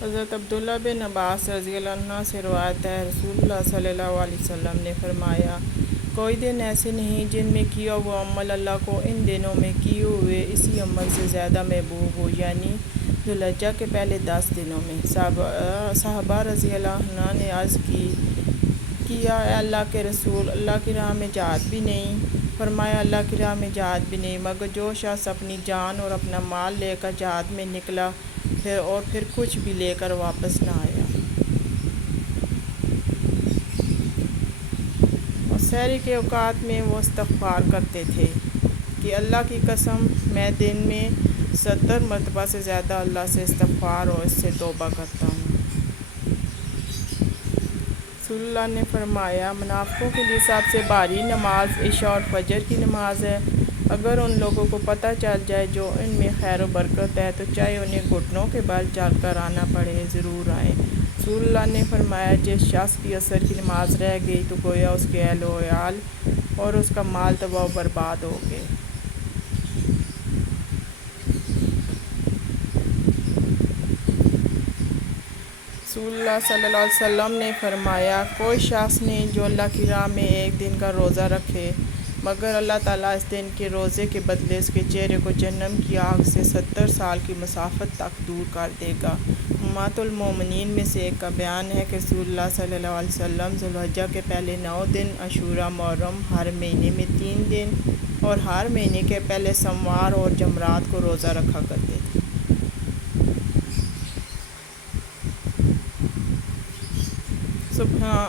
حضرت عبداللہ بن عباس رضی اللہ عنہ سے روایت ہے، رسول اللہ صلی اللہ علیہ وسلم نے فرمایا، کوئی دن ایسے نہیں جن میں کیا ہوا عمل اللہ کو ان دنوں میں کیے ہوئے اسی عمل سے زیادہ محبوب ہو، یعنی ذوالحجہ کے پہلے 10 دنوں میں۔ صحابہ رضی اللہ عنہ نے عرض کیا اے اللہ کے رسول، اللہ کی راہ میں جہاد بھی نہیں؟ فرمایا، اللہ کی راہ میں جہاد بھی نہیں، مگر جو شخص اپنی جان اور اپنا مال لے کر جہاد میں نکلا اور پھر کچھ بھی لے کر واپس نہ آیا۔ اور سحری کے اوقات میں وہ استغفار کرتے تھے کہ اللہ کی قسم، میں دن میں 70 مرتبہ سے زیادہ اللہ سے استغفار اور اس سے توبہ کرتا ہوں۔ رسول اللہ نے فرمایا، منافقوں کے لیے سب سے بھاری نماز عشاء اور فجر کی نماز ہے۔ اگر ان لوگوں کو پتہ چل جائے جو ان میں خیر و برکت ہے تو چاہے انہیں گھٹنوں کے بل چل کر آنا پڑے، ضرور آئیں۔ رسول اللہ نے فرمایا، جس شخص کی عصر کی نماز رہ گئی تو گویا اس کے اہل و عیال اور اس کا مال تباہ و برباد ہو گئے۔ رسول اللہ صلی اللہ علیہ وسلم نے فرمایا، کوئی شخص نہیں جو اللہ کی راہ میں ایک دن کا روزہ رکھے، مگر اللہ تعالیٰ اس دن کے روزے کے بدلے اس کے چہرے کو جہنم کی آگ سے 70 سال کی مسافت تک دور کر دے گا۔ امہات المومنین میں سے ایک کا بیان ہے کہ رسول اللہ صلی اللہ علیہ وسلم ذوالحجہ کے پہلے 9 دن، عاشوراء، محرم، ہر مہینے میں 3 دن اور ہر مہینے کے پہلے سوموار اور جمعرات کو روزہ رکھا کرتے تھے۔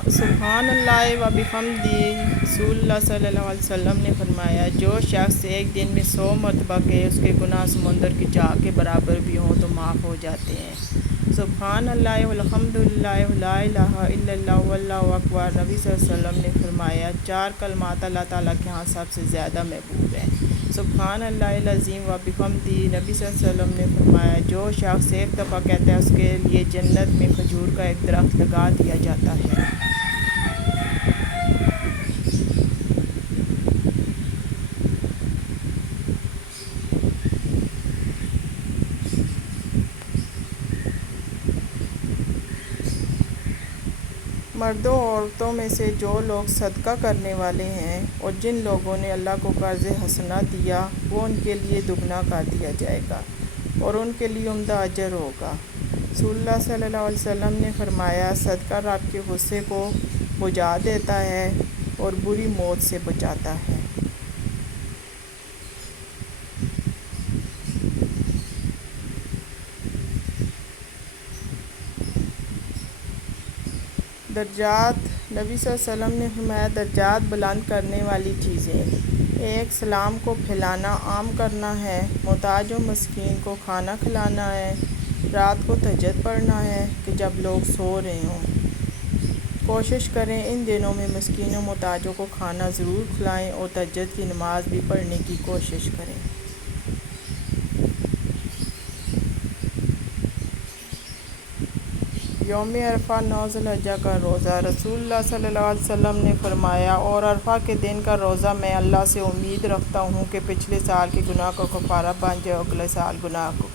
سبحان اللہ و بحمدہ۔ رسول اللہ صلی اللہ علیہ وسلم نے فرمایا، جو شخص ایک دن میں 100 مرتبہ کہے اس کے گناہ سمندر کی چاہ کے برابر بھی ہوں تو معاف ہو جاتے ہیں۔ سبحان اللہ والحمد للہ ولا الہ الا اللہ واللہ اکبر۔ نبی صلی اللہ علیہ وسلم نے فرمایا، 4 کلمات اللہ تعالیٰ کے ہاں سب سے زیادہ محبوب ہیں۔ سبحان اللہ العظیم و بحمدہ۔ نبی صلی اللہ علیہ وسلم نے فرمایا، جو شخص ایک دفعہ کہتا ہے اس کے لیے جنت میں کھجور کا ایک درخت لگا دیا جاتا ہے۔ مردوں اور عورتوں میں سے جو لوگ صدقہ کرنے والے ہیں اور جن لوگوں نے اللہ کو قرض حسنہ دیا، وہ ان کے لیے دگنا کر دیا جائے گا اور ان کے لیے عمدہ اجر ہوگا۔ رسول اللہ صلی اللہ علیہ وسلم نے فرمایا، صدقہ رب کے غصے کو بجھا دیتا ہے اور بری موت سے بچاتا ہے۔ درجات۔ نبی صلی اللہ علیہ وسلم نے فرمایا، درجات بلند کرنے والی چیزیں: 1. سلام کو پھیلانا، عام کرنا ہے۔ محتاج و مسکین کو کھانا کھلانا ہے۔ رات کو تہجد پڑھنا ہے کہ جب لوگ سو رہے ہوں۔ کوشش کریں ان دنوں میں مسکین و محتاجوں کو کھانا ضرور کھلائیں اور تہجد کی نماز بھی پڑھنے کی کوشش کریں۔ یوم عرفہ 9 ذوالحجہ کا روزہ۔ رسول اللہ صلی اللہ علیہ وسلم نے فرمایا، اور عرفہ کے دن کا روزہ میں اللہ سے امید رکھتا ہوں کہ پچھلے سال کے گناہ کا کفارہ بن جائے اور اگلے سال گناہ کو